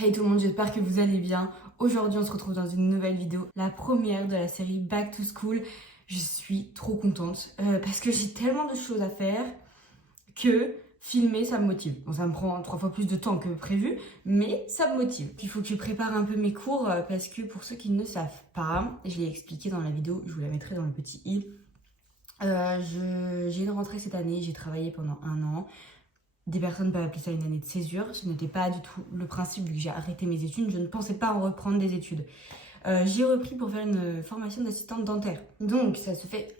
Hey tout le monde, j'espère que vous allez bien. Aujourd'hui, on se retrouve dans une nouvelle vidéo, la première de la série Back to School. Je suis trop contente parce que j'ai tellement de choses à faire que filmer, ça me motive. Bon, ça me prend 3 fois plus de temps que prévu, mais ça me motive. Il faut que je prépare un peu mes cours parce que pour ceux qui ne savent pas, je l'ai expliqué dans la vidéo, je vous la mettrai dans le petit i. J'ai une rentrée cette année, j'ai travaillé pendant 1 an. Des personnes peuvent appeler ça une année de césure. Ce n'était pas du tout le principe vu que j'ai arrêté mes études. Je ne pensais pas en reprendre des études. J'ai repris pour faire une formation d'assistante dentaire. Donc ça se fait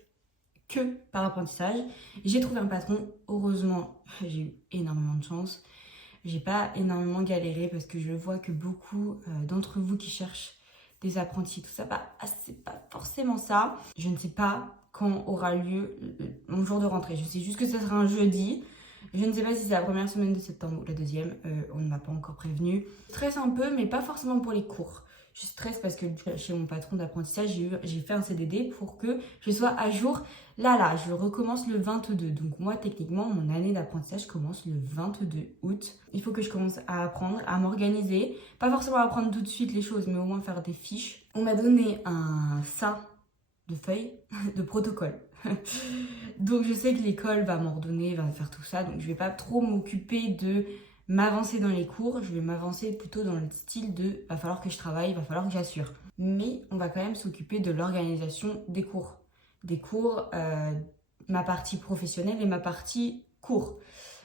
que par apprentissage. J'ai trouvé un patron. Heureusement, j'ai eu énormément de chance. J'ai pas énormément galéré parce que je vois que beaucoup d'entre vous qui cherchent des apprentis, tout ça, bah, c'est pas forcément ça. Je ne sais pas quand aura lieu mon jour de rentrée. Je sais juste que ce sera un jeudi. Je ne sais pas si c'est la première semaine de septembre ou la deuxième, on ne m'a pas encore prévenu. Je stresse un peu, mais pas forcément pour les cours. Je stresse parce que chez mon patron d'apprentissage, j'ai fait un CDD pour que je sois à jour. Là, je recommence le 22. Donc moi, techniquement, mon année d'apprentissage commence le 22 août. Il faut que je commence à apprendre, à m'organiser. Pas forcément apprendre tout de suite les choses, mais au moins faire des fiches. On m'a donné un ça de feuilles de protocole. Donc je sais que l'école va m'ordonner, va faire tout ça, donc je vais pas trop m'occuper de m'avancer dans les cours, je vais m'avancer plutôt dans le style de va falloir que je travaille, va falloir que j'assure. Mais on va quand même s'occuper de l'organisation des cours. Des cours, ma partie professionnelle et ma partie cours.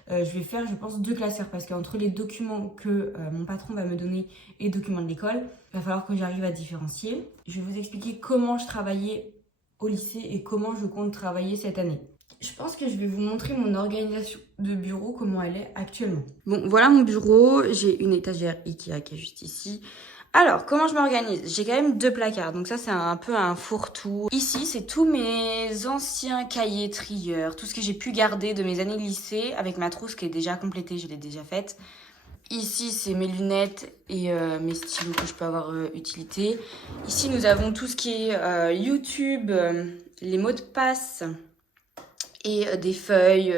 Je vais faire, je pense, 2 classeurs parce qu'entre les documents que mon patron va me donner et les documents de l'école, il va falloir que j'arrive à différencier. Je vais vous expliquer comment je travaillais au lycée et comment je compte travailler cette année. Je pense que je vais vous montrer mon organisation de bureau, comment elle est actuellement. Bon, voilà mon bureau. J'ai une étagère Ikea qui est juste ici. Alors, comment je m'organise? J'ai quand même 2 placards, donc ça c'est un peu un fourre-tout. Ici, c'est tous mes anciens cahiers trieurs, tout ce que j'ai pu garder de mes années de lycée, avec ma trousse qui est déjà complétée, je l'ai déjà faite. Ici, c'est mes lunettes et mes stylos que je peux avoir utilité. Ici, nous avons tout ce qui est YouTube, les mots de passe et des feuilles,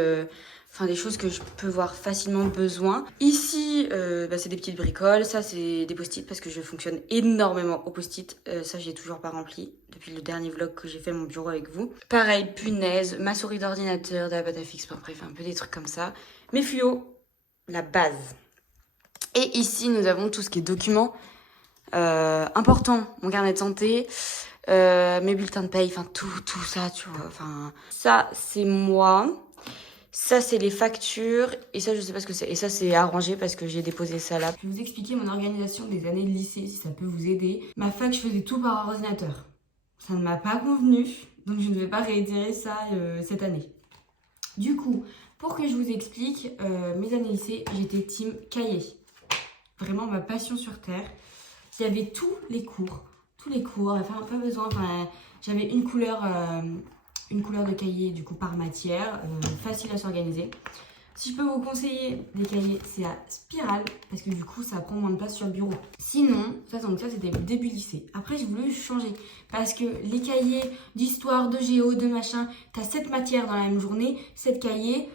enfin des choses que je peux avoir facilement besoin. Ici, c'est des petites bricoles. Ça, c'est des post-it parce que je fonctionne énormément au post-it. Ça, je l'ai toujours pas rempli depuis le dernier vlog que j'ai fait mon bureau avec vous. Pareil, punaise, ma souris d'ordinateur, de la pâte à fixe, bref, un peu des trucs comme ça. Mes fluos, la base. Et ici, nous avons tout ce qui est documents importants. Mon carnet de santé, mes bulletins de paye, enfin tout ça, tu vois. Enfin, ça, c'est moi. Ça, c'est les factures. Et ça, je sais pas ce que c'est. Et ça, c'est arrangé parce que j'ai déposé ça là. Je vais vous expliquer mon organisation des années de lycée, si ça peut vous aider. Ma fac, je faisais tout par ordinateur. Ça ne m'a pas convenu, donc je ne vais pas réitérer ça cette année. Du coup, pour que je vous explique, mes années lycée, j'étais team cahier. Vraiment ma passion sur terre. Il y avait tous les cours, enfin pas besoin, enfin, j'avais une couleur de cahier du coup par matière, facile à s'organiser. Si je peux vous conseiller des cahiers, c'est à spirale, parce que du coup ça prend moins de place sur le bureau. Sinon, ça c'était le début lycée. Après j'ai voulu changer, parce que les cahiers d'histoire, de géo, de machin, t'as 7 matières dans la même journée, 7 cahiers,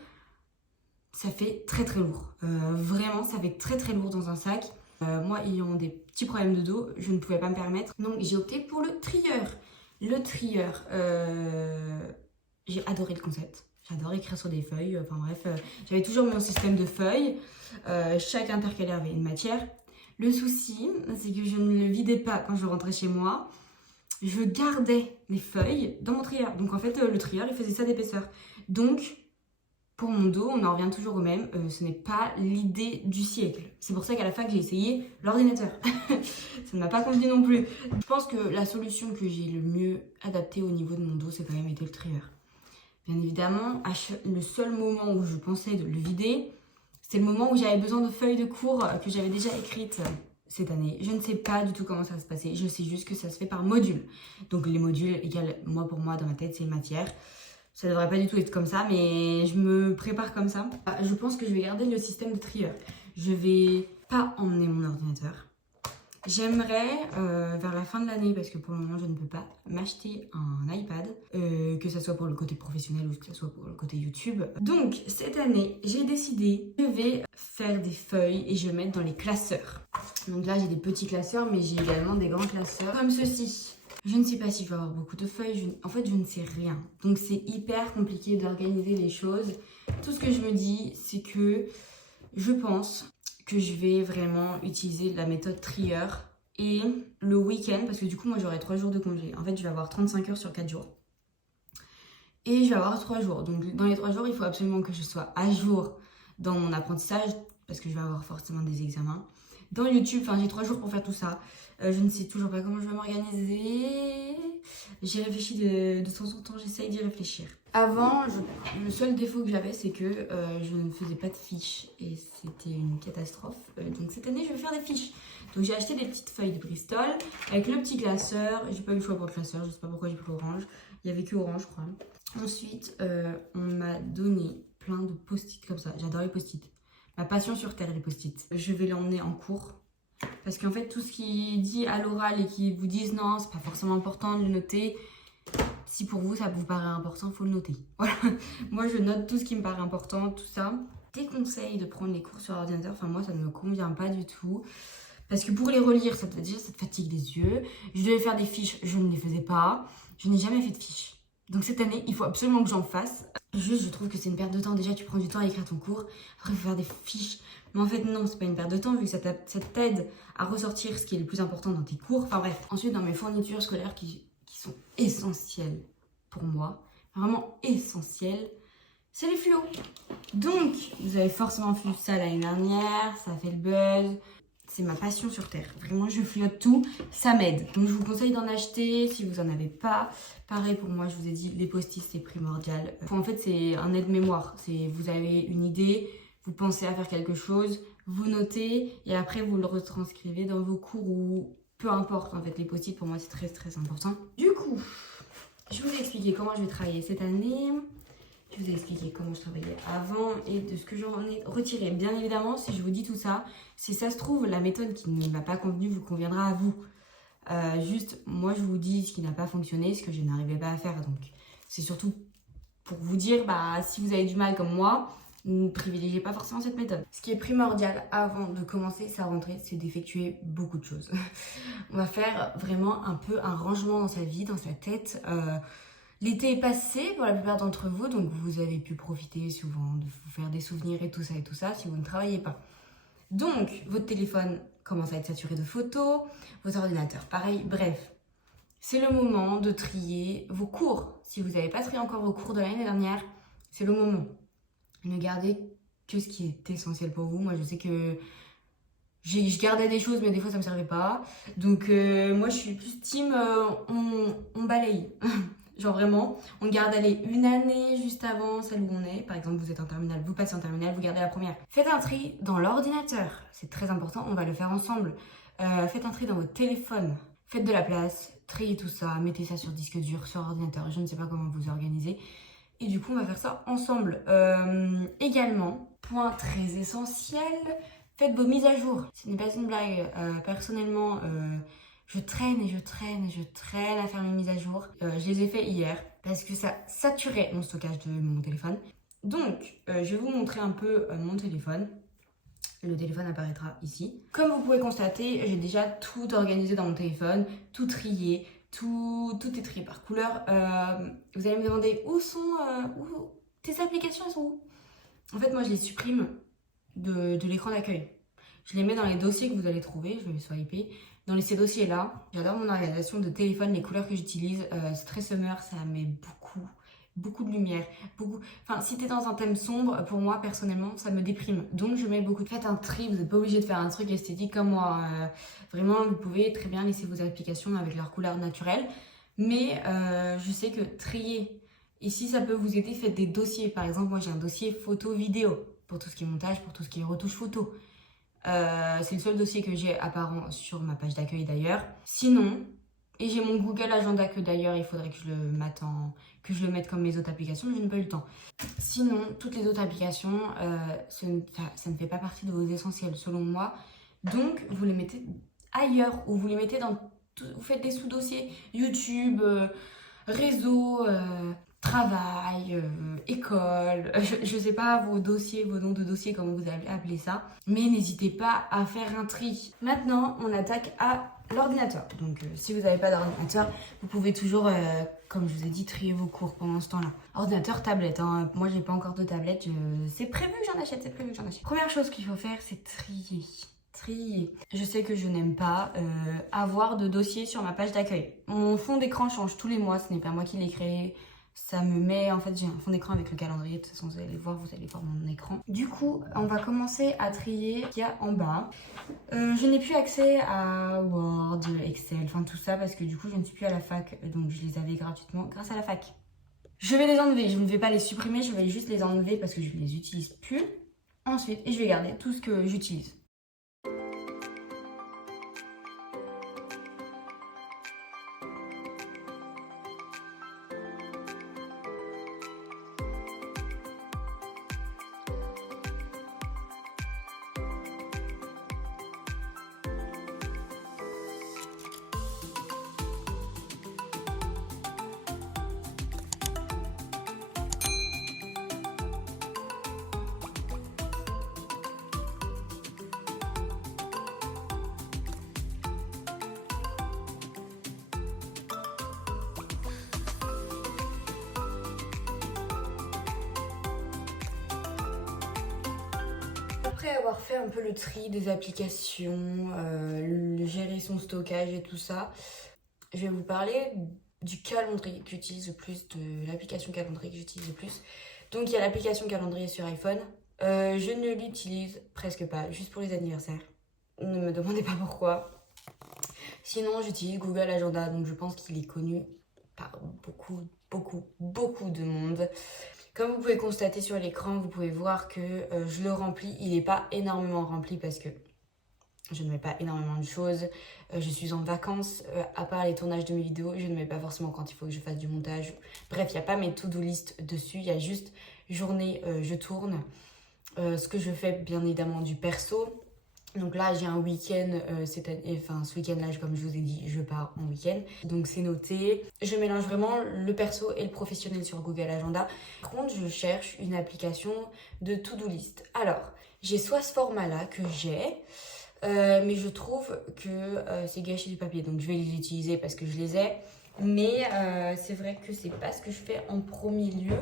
ça fait très très lourd. Vraiment, ça fait très très lourd dans un sac. Moi, ayant des petits problèmes de dos, je ne pouvais pas me permettre. Donc, j'ai opté pour le trieur. Le trieur, j'ai adoré le concept. J'adorais écrire sur des feuilles. Enfin bref, j'avais toujours mon système de feuilles. Chaque intercalaire avait une matière. Le souci, c'est que je ne le vidais pas quand je rentrais chez moi. Je gardais les feuilles dans mon trieur. Donc, en fait, le trieur, il faisait ça d'épaisseur. Donc, pour mon dos, on en revient toujours au même, ce n'est pas l'idée du siècle. C'est pour ça qu'à la fac, j'ai essayé l'ordinateur. Ça ne m'a pas convenu non plus. Je pense que la solution que j'ai le mieux adaptée au niveau de mon dos, c'est quand même été le trieur. Bien évidemment, le seul moment où je pensais de le vider, c'était le moment où j'avais besoin de feuilles de cours que j'avais déjà écrites cette année. Je ne sais pas du tout comment ça va se passer. Je sais juste que ça se fait par module. Donc les modules égale, pour moi, dans ma tête, c'est une matière. Ça devrait pas du tout être comme ça, mais je me prépare comme ça. Je pense que je vais garder le système de trieur. Je vais pas emmener mon ordinateur. J'aimerais, vers la fin de l'année, parce que pour le moment je ne peux pas, m'acheter un iPad, que ce soit pour le côté professionnel ou que ce soit pour le côté YouTube. Donc cette année, j'ai décidé, je vais faire des feuilles et je vais mettre dans les classeurs. Donc là j'ai des petits classeurs, mais j'ai également des grands classeurs, comme ceci. Je ne sais pas si je vais avoir beaucoup de feuilles, en fait je ne sais rien. Donc c'est hyper compliqué d'organiser les choses. Tout ce que je me dis, c'est que je pense que je vais vraiment utiliser la méthode trieur et le week-end, parce que du coup moi j'aurai 3 jours de congé. En fait je vais avoir 35 heures sur 4 jours. Et je vais avoir 3 jours. Donc dans les 3 jours, il faut absolument que je sois à jour dans mon apprentissage, parce que je vais avoir forcément des examens. Dans YouTube, enfin j'ai 3 jours pour faire tout ça. Je ne sais toujours pas comment je vais m'organiser. J'y réfléchis de temps en temps, j'essaye d'y réfléchir. Avant, le seul défaut que j'avais, c'est que je ne faisais pas de fiches et c'était une catastrophe. Donc cette année, je vais faire des fiches. Donc j'ai acheté des petites feuilles de Bristol avec le petit classeur. J'ai pas eu le choix pour le classeur, je sais pas pourquoi j'ai pris orange. Il y avait que orange, je crois. Ensuite, on m'a donné plein de post-it comme ça. J'adore les post-it. Ma passion sur terre, les post-it. Je vais l'emmener en cours. Parce qu'en fait, tout ce qui est dit à l'oral et qui vous disent non, c'est pas forcément important de le noter. Si pour vous, ça vous paraît important, il faut le noter. Voilà. Moi, je note tout ce qui me paraît important, tout ça. Déconseille de prendre les cours sur ordinateur. Enfin, moi, ça ne me convient pas du tout. Parce que pour les relire, ça te fatigue les yeux. Je devais faire des fiches, je ne les faisais pas. Je n'ai jamais fait de fiches. Donc cette année, il faut absolument que j'en fasse. Juste, je trouve que c'est une perte de temps. Déjà, tu prends du temps à écrire ton cours. Après, il faut faire des fiches. Mais en fait, non, c'est pas une perte de temps vu que ça t'aide à ressortir ce qui est le plus important dans tes cours. Enfin bref. Ensuite, dans mes fournitures scolaires qui sont essentielles pour moi, vraiment essentielles, c'est les fluos. Donc, vous avez forcément vu ça l'année dernière. Ça a fait le buzz. C'est ma passion sur terre. Vraiment, je fiotte tout. Ça m'aide. Donc, je vous conseille d'en acheter si vous n'en avez pas. Pareil pour moi, je vous ai dit, les post-it, c'est primordial. En fait, c'est un aide-mémoire. Vous avez une idée, vous pensez à faire quelque chose, vous notez et après, vous le retranscrivez dans vos cours ou peu importe. En fait, les post-it, pour moi, c'est très, très important. Du coup, je vous ai expliqué comment je vais travailler cette année. Je vous ai expliqué comment je travaillais avant et de ce que j'en ai retiré. Bien évidemment, si je vous dis tout ça, si ça se trouve, la méthode qui ne m'a pas convenu vous conviendra à vous. Juste, moi, je vous dis ce qui n'a pas fonctionné, ce que je n'arrivais pas à faire. Donc, c'est surtout pour vous dire, si vous avez du mal comme moi, ne privilégiez pas forcément cette méthode. Ce qui est primordial avant de commencer sa rentrée, c'est d'effectuer beaucoup de choses. On va faire vraiment un peu un rangement dans sa vie, dans sa tête. L'été est passé pour la plupart d'entre vous, donc vous avez pu profiter souvent de vous faire des souvenirs et tout ça si vous ne travaillez pas. Donc, votre téléphone commence à être saturé de photos, votre ordinateur pareil, bref. C'est le moment de trier vos cours. Si vous n'avez pas trié encore vos cours de l'année dernière, c'est le moment. Ne gardez que ce qui est essentiel pour vous. Moi, je sais que je gardais des choses, mais des fois, ça ne me servait pas. Donc, moi, je suis plus team, on balaye. Genre vraiment, on garde une année juste avant celle où on est. Par exemple, vous êtes en terminale, vous passez en terminale, vous gardez la première. Faites un tri dans l'ordinateur. C'est très important, on va le faire ensemble. Faites un tri dans votre téléphone. Faites de la place, triez tout ça, mettez ça sur disque dur, sur ordinateur. Je ne sais pas comment vous organisez. Et du coup, on va faire ça ensemble. Également, point très essentiel, faites vos mises à jour. Ce n'est pas une blague. Personnellement... je traîne à faire mes mises à jour. Je les ai fait hier parce que ça saturait mon stockage de mon téléphone. Donc, je vais vous montrer un peu mon téléphone. Le téléphone apparaîtra ici. Comme vous pouvez constater, j'ai déjà tout organisé dans mon téléphone, tout trié, tout est trié par couleur. Vous allez me demander où tes applications, elles sont où? En fait, moi, je les supprime de l'écran d'accueil. Je les mets dans les dossiers que vous allez trouver, je vais les swiper. Dans ces dossiers-là, j'adore mon organisation de téléphone, les couleurs que j'utilise. C'est très summer, ça met beaucoup de lumière. Enfin, si t'es dans un thème sombre, pour moi, personnellement, ça me déprime. Donc, je mets beaucoup de... Faites un tri, vous n'êtes pas obligé de faire un truc esthétique comme moi. Vraiment, vous pouvez très bien laisser vos applications avec leurs couleurs naturelles. Mais je sais que trier, et si ça peut vous aider, faites des dossiers. Par exemple, moi, j'ai un dossier photo-vidéo pour tout ce qui est montage, pour tout ce qui est retouche photo. C'est le seul dossier que j'ai apparent sur ma page d'accueil d'ailleurs. Sinon, et j'ai mon Google Agenda que d'ailleurs il faudrait que je le mette comme mes autres applications, mais je n'ai pas eu le temps. Sinon, toutes les autres applications, ça ne fait pas partie de vos essentiels selon moi. Donc, vous les mettez ailleurs, où vous les mettez vous faites des sous-dossiers YouTube, réseau, travail, école, je sais pas vos dossiers, vos noms de dossiers, comment vous allez appeler ça, mais n'hésitez pas à faire un tri. Maintenant, on attaque à l'ordinateur. Donc, si vous n'avez pas d'ordinateur, vous pouvez toujours, comme je vous ai dit, trier vos cours pendant ce temps-là. Ordinateur, tablette, hein. Moi, j'ai pas encore de tablette, c'est prévu que j'en achète, Première chose qu'il faut faire, c'est trier. Je sais que je n'aime pas avoir de dossier sur ma page d'accueil. Mon fond d'écran change tous les mois, ce n'est pas moi qui l'ai créé. Ça me met, en fait, j'ai un fond d'écran avec le calendrier. De toute façon, vous allez voir mon écran. Du coup, on va commencer à trier ce qu'il y a en bas. Je n'ai plus accès à Word, Excel, enfin tout ça, parce que du coup, je ne suis plus à la fac. Donc, je les avais gratuitement grâce à la fac. Je vais les enlever. Je ne vais pas les supprimer, je vais juste les enlever parce que je ne les utilise plus. Ensuite, et je vais garder tout ce que j'utilise. Après avoir fait un peu le tri des applications, gérer son stockage et tout ça, je vais vous parler du calendrier que j'utilise le plus, de l'application calendrier que j'utilise le plus. Donc il y a l'application calendrier sur iPhone. Je ne l'utilise presque pas, juste pour les anniversaires. Ne me demandez pas pourquoi. Sinon j'utilise Google Agenda, donc je pense qu'il est connu par beaucoup de monde. Comme vous pouvez constater sur l'écran, vous pouvez voir que je le remplis. Il n'est pas énormément rempli parce que je ne mets pas énormément de choses. Je suis en vacances, à part les tournages de mes vidéos, je ne mets pas forcément quand il faut que je fasse du montage. Bref, il n'y a pas mes to-do list dessus, il y a juste journée, je tourne. Ce que je fais bien évidemment du perso. Donc là, j'ai un week-end, ce week-end-là, comme je vous ai dit, je pars en week-end. Donc c'est noté. Je mélange vraiment le perso et le professionnel sur Google Agenda. Par contre, je cherche une application de to-do list. Alors, j'ai soit ce format-là que j'ai, mais je trouve que c'est gâcher du papier. Donc je vais les utiliser parce que je les ai. Mais c'est vrai que c'est pas ce que je fais en premier lieu.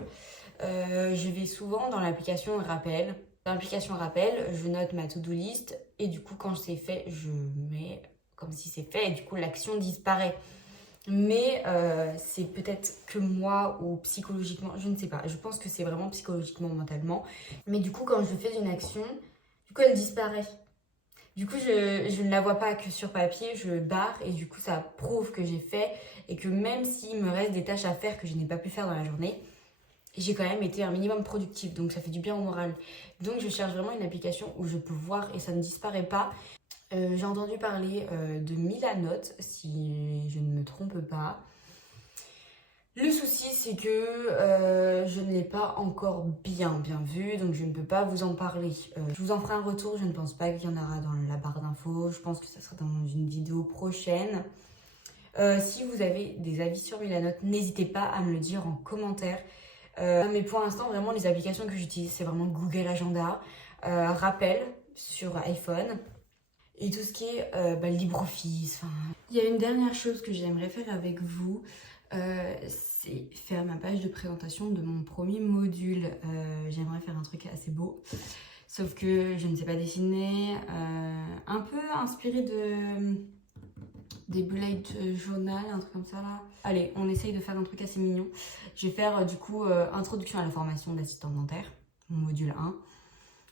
Je vais souvent dans l'application Rappel. Dans l'application Rappel, je note ma to-do list et du coup quand c'est fait, je mets comme si c'est fait et du coup l'action disparaît. Mais c'est peut-être que moi ou psychologiquement, je ne sais pas. Je pense que c'est vraiment psychologiquement, mentalement. Mais du coup quand je fais une action, du coup elle disparaît. Du coup je ne la vois pas que sur papier, je barre et du coup ça prouve que j'ai fait et que même s'il me reste des tâches à faire que je n'ai pas pu faire dans la journée, j'ai quand même été un minimum productive, donc ça fait du bien au moral. Donc je cherche vraiment une application où je peux voir et ça ne disparaît pas. J'ai entendu parler de Milanote, si je ne me trompe pas. Le souci, c'est que je ne l'ai pas encore bien vu, donc je ne peux pas vous en parler. Je vous en ferai un retour, je ne pense pas qu'il y en aura dans la barre d'infos. Je pense que ça sera dans une vidéo prochaine. Si vous avez des avis sur Milanote, n'hésitez pas à me le dire en commentaire. Mais pour l'instant, vraiment, les applications que j'utilise, c'est vraiment Google Agenda, Rappel sur iPhone et tout ce qui est LibreOffice. Il y a une dernière chose que j'aimerais faire avec vous, c'est faire ma page de présentation de mon premier module. J'aimerais faire un truc assez beau, sauf que je ne sais pas dessiner, un peu inspiré des bullet journal, un truc comme ça là. Allez, on essaye de faire un truc assez mignon. Je vais faire du coup introduction à la formation d'assistant dentaire, mon module 1.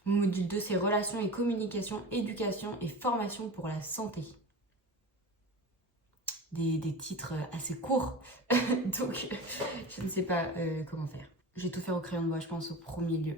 Mon module 2, c'est relations et communication, éducation et formation pour la santé. Des titres assez courts, donc je ne sais pas comment faire. Je vais tout faire au crayon de bois, je pense, au premier lieu.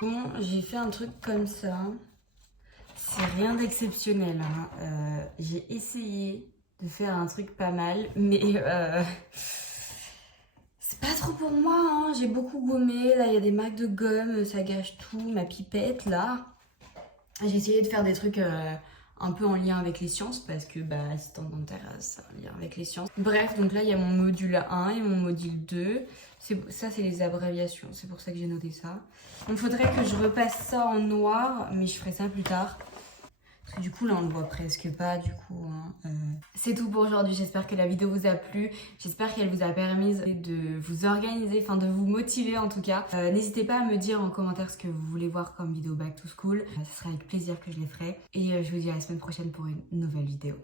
Bon, j'ai fait un truc comme ça. C'est rien d'exceptionnel, hein. J'ai essayé de faire un truc pas mal, mais c'est pas trop pour moi, hein. J'ai beaucoup gommé. Là, il y a des marques de gomme, ça gâche tout. Ma pipette, là. J'ai essayé de faire des trucs un peu en lien avec les sciences parce que bah, assistante dentaire, c'est un lien avec les sciences. Bref, donc là, il y a mon module 1 et mon module 2. Ça, c'est les abréviations. C'est pour ça que j'ai noté ça. Donc, il faudrait que je repasse ça en noir, mais je ferai ça plus tard. Parce que du coup, là, on ne le voit presque pas, du coup. Hein. C'est tout pour aujourd'hui. J'espère que la vidéo vous a plu. J'espère qu'elle vous a permis de vous organiser, enfin de vous motiver en tout cas. N'hésitez pas à me dire en commentaire ce que vous voulez voir comme vidéo Back to School. Ce sera avec plaisir que je les ferai. Et je vous dis à la semaine prochaine pour une nouvelle vidéo.